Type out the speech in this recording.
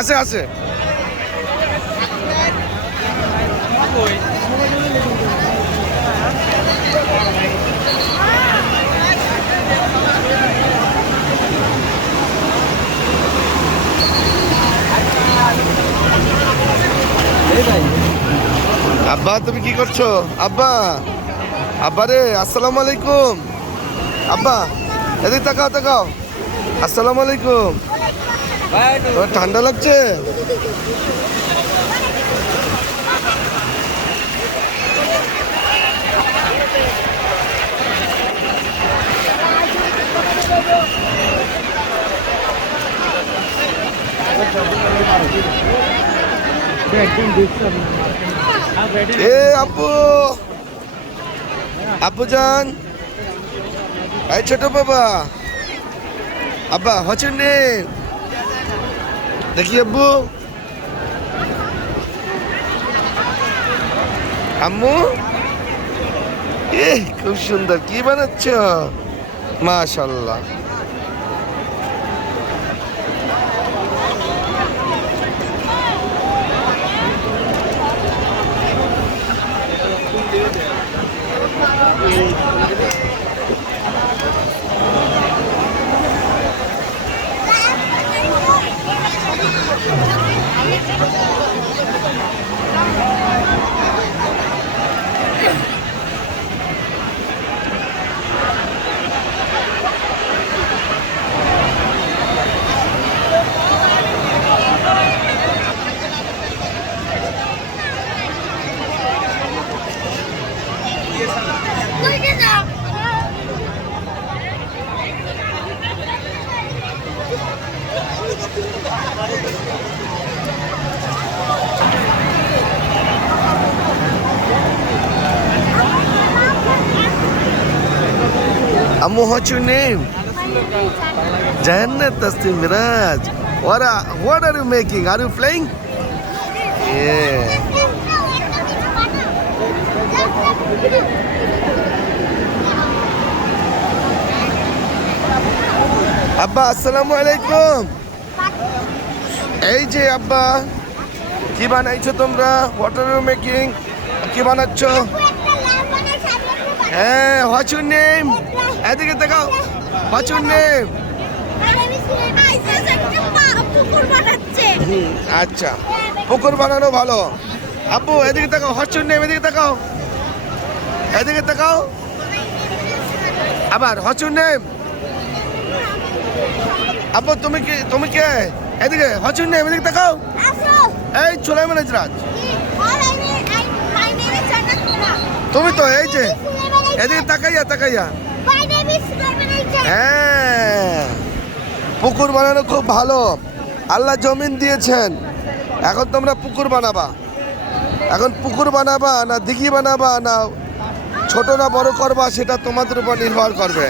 আছে আছে। আব্বা তুমি কি করছো? আব্বা, আব্বা রে, আসসালামু আলাইকুম। আব্বা এদিকে তাকাও তাকাও। আসসালামু আলাইকুম। তোমার ঠান্ডা লাগছে? এ আব্বু, আব্বু জান, এই ছোট বাবা, আব্বা হচ্ছেন নে দেখি আব্বু। আম্মু এ খুব সুন্দর, কি বানাচ্ছ? মাশাআল্লাহ। Ammu, what's your name? Jannat Taslim Miraj. What are you making? Are you playing? Yeah. Abba, assalamu alaikum. এই যে আব্বা, কি বানাইছো তোমরা? What are you making? কি বানাচ্ছ? হ্যাঁ, what's your name? এদিকে তাকাও। What's your name? আচ্ছা, পুকুর বানানো ভালো। আব্বু এদিকে তাকাও। What's your name? এদিকে তাকাও, এদিকে তাকাও। আবার what's your name? আব্বু তুমি কে? এদিকে what's your name? এদিকে তাকাও। এই সুলাইমান ইজরাজ। তুমি তো এই যে এদিকে তাকাইয়া। হ্যাঁ, পুকুর বানানো খুব ভালো। আল্লাহ জমিন দিয়েছেন, এখন তোমরা পুকুর বানাবা। এখন পুকুর বানাবা না দিঘি বানাবা না ছোট না বড় করবা, সেটা তোমাদের উপর নির্ভর করবে।